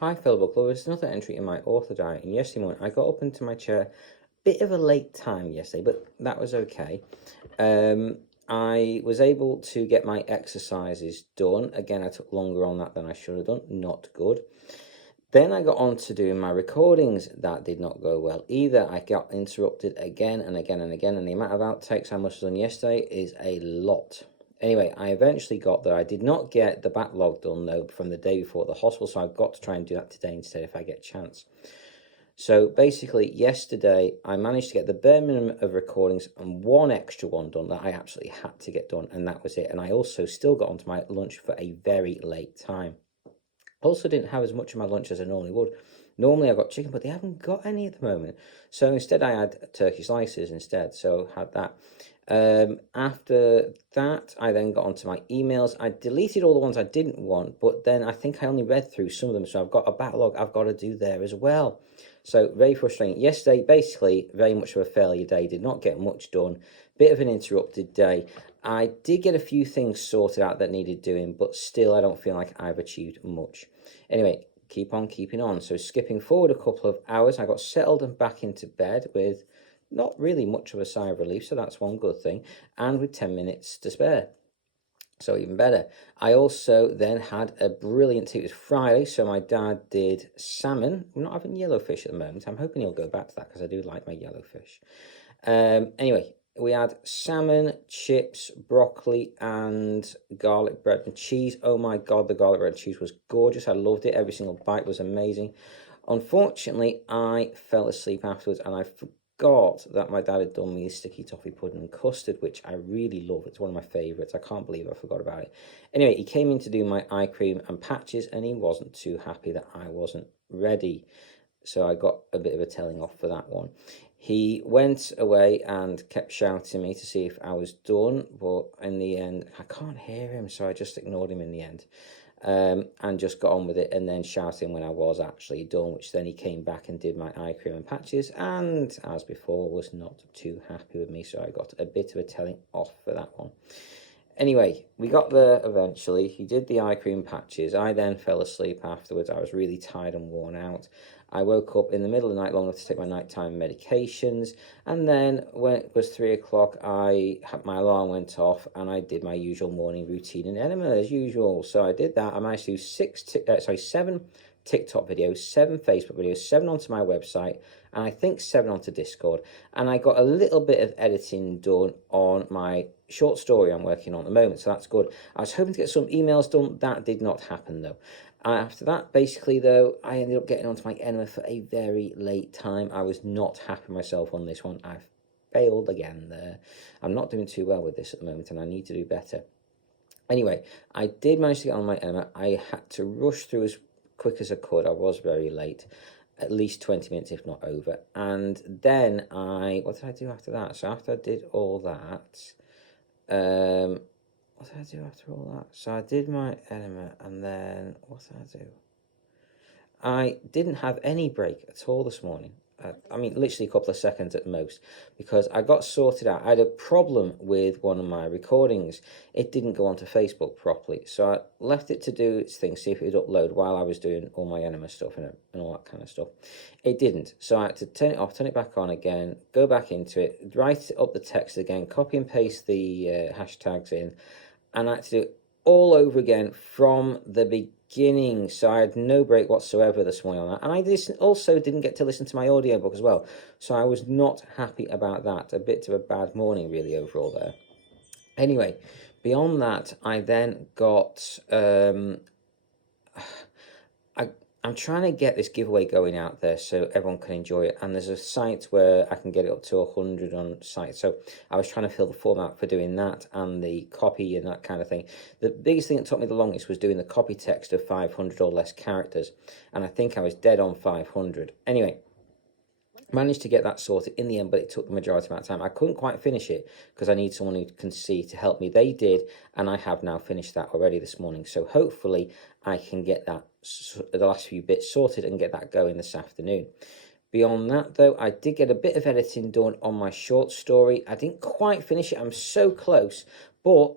Hi, fellow book lovers. Another entry in my author diary. And yesterday morning, I got up into my chair. Bit of a late time yesterday, but that was okay. I was able to get my exercises done. Again, I took longer on that than I should have done. Not good. Then I got on to doing my recordings. That did not go well either. I got interrupted again and again and again, and the amount of outtakes I must have done yesterday is a lot. Anyway, I eventually got there. I did not get the backlog done, though, from the day before at the hospital, so I've got to try and do that today instead if I get a chance. So basically, yesterday, I managed to get the bare minimum of recordings and one extra one done that I absolutely had to get done, and that was it. And I also still got onto my lunch for a very late time. Also didn't have as much of my lunch as I normally would. Normally I've got chicken, but they haven't got any at the moment. So instead I had turkey slices instead, so had that. After that, I then got onto my emails. I deleted all the ones I didn't want, but then I think I only read through some of them, so I've got a backlog I've got to do there as well. So very frustrating. Yesterday, basically, very much of a failure day. Did not get much done. Bit of an interrupted day. I did get a few things sorted out that needed doing, but still I don't feel like I've achieved much. Anyway, keep on keeping on. So skipping forward a couple of hours, I got settled and back into bed with not really much of a sigh of relief, so that's one good thing, and with 10 minutes to spare. So even better. I also then had a brilliant tea. It was Friday, so my dad did salmon. I'm not having yellowfish at the moment. I'm hoping he'll go back to that because I do like my yellowfish. Anyway, we had salmon, chips, broccoli, and garlic bread and cheese. Oh my God, the garlic bread and cheese was gorgeous. I loved it. Every single bite was amazing. Unfortunately, I fell asleep afterwards and I forgot that my dad had done me a sticky toffee pudding and custard, which I really love. It's one of my favourites. I can't believe I forgot about it. Anyway, he came in to do my eye cream and patches and he wasn't too happy that I wasn't ready. So I got a bit of a telling off for that one. He went away and kept shouting at me to see if I was done, but in the end, I can't hear him, so I just ignored him in the end. And just got on with it and then shouting when I was actually done, which then he came back and did my eye cream and patches and, as before, was not too happy with me, so I got a bit of a telling off for that one. Anyway, we got there eventually. He did the eye cream patches. I then fell asleep afterwards. I was really tired and worn out. I woke up in the middle of the night long enough to take my nighttime medications. And then when it was 3 o'clock, my alarm went off and I did my usual morning routine and enema as usual. So I did that. I managed to do 7 TikTok videos, 7 Facebook videos, 7 onto my website, and I think 7 onto Discord. And I got a little bit of editing done on my short story I'm working on at the moment, so that's good. I was hoping to get some emails done. That did not happen, though. After that, basically, though, I ended up getting onto my enema for a very late time. I was not happy with myself on this one. I've failed again there. I'm not doing too well with this at the moment, and I need to do better. Anyway, I did manage to get on my enema. I had to rush through as quick as I could. I was very late, at least 20 minutes, if not over. And then what did I do after that? So after I did all that, what did I do after all that? So I did my enema, and then what did I do? I didn't have any break at all this morning. I mean, literally a couple of seconds at most, because I got sorted out. I had a problem with one of my recordings. It didn't go onto Facebook properly, so I left it to do its thing, see if it would upload while I was doing all my enema stuff and all that kind of stuff. It didn't, so I had to turn it off, turn it back on again, go back into it, write up the text again, copy and paste the hashtags in, and I had to do it all over again from the beginning. So I had no break whatsoever this morning on that. And I also didn't get to listen to my audiobook as well. So I was not happy about that. A bit of a bad morning, really, overall there. Anyway, beyond that, I then got... I'm trying to get this giveaway going out there so everyone can enjoy it. And there's a site where I can get it up to 100 on site. So I was trying to fill the form out for doing that and the copy and that kind of thing. The biggest thing that took me the longest was doing the copy text of 500 or less characters. And I think I was dead on 500. Anyway, managed to get that sorted in the end, but it took the majority amount of time. I couldn't quite finish it because I need someone who can see to help me. They did, and I have now finished that already this morning. So hopefully I can get that, the last few bits sorted and get that going this afternoon. Beyond that, though, I did get a bit of editing done on my short story. I didn't quite finish it. I'm so close, but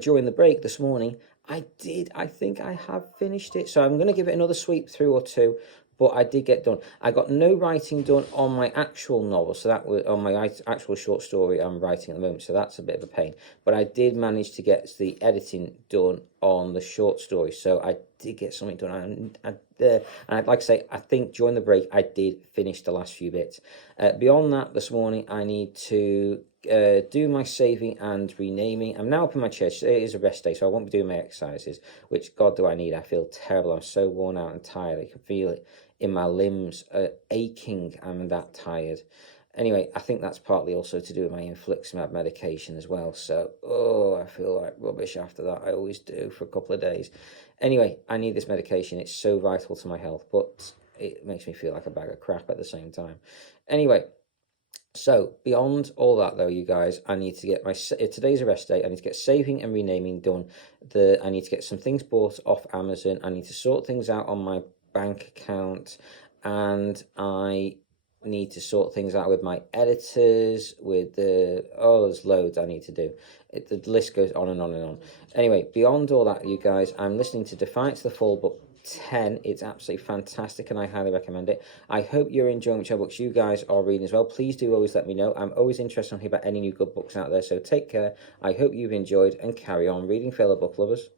during the break this morning, I did. I think I have finished it. So I'm going to give it another sweep through or two. But I did get done. I got no writing done on my actual novel. So that was on my actual short story I'm writing at the moment. So that's a bit of a pain. But I did manage to get the editing done on the short story. So I did get something done. And I'd like to say, I think during the break, I did finish the last few bits. Beyond that, this morning, I need to do my saving and renaming. I'm now up in my chair. It is a rest day, so I won't be doing my exercises, which, God, do I need. I feel terrible. I'm so worn out and tired. I can feel it in my limbs aching. I'm that tired. Anyway, I think that's partly also to do with my infliximab medication as well. So, I feel like rubbish after that. I always do for a couple of days. Anyway, I need this medication. It's so vital to my health, but it makes me feel like a bag of crap at the same time. Anyway, so beyond all that, though, you guys, I need to get my today's a rest day. I need to get saving and renaming done. I need to get some things bought off Amazon. I need to sort things out on my bank account, and I need to sort things out with my editors. There's loads I need to do. The list goes on and on and on. Anyway, beyond all that, you guys, I'm listening to Defiance the Fall Book 10. It's absolutely fantastic and I highly recommend it. I hope you're enjoying whichever books you guys are reading as well. Please do always let me know. I'm always interested in hearing about any new good books out there. So take care. I hope you've enjoyed and carry on reading, fellow book lovers.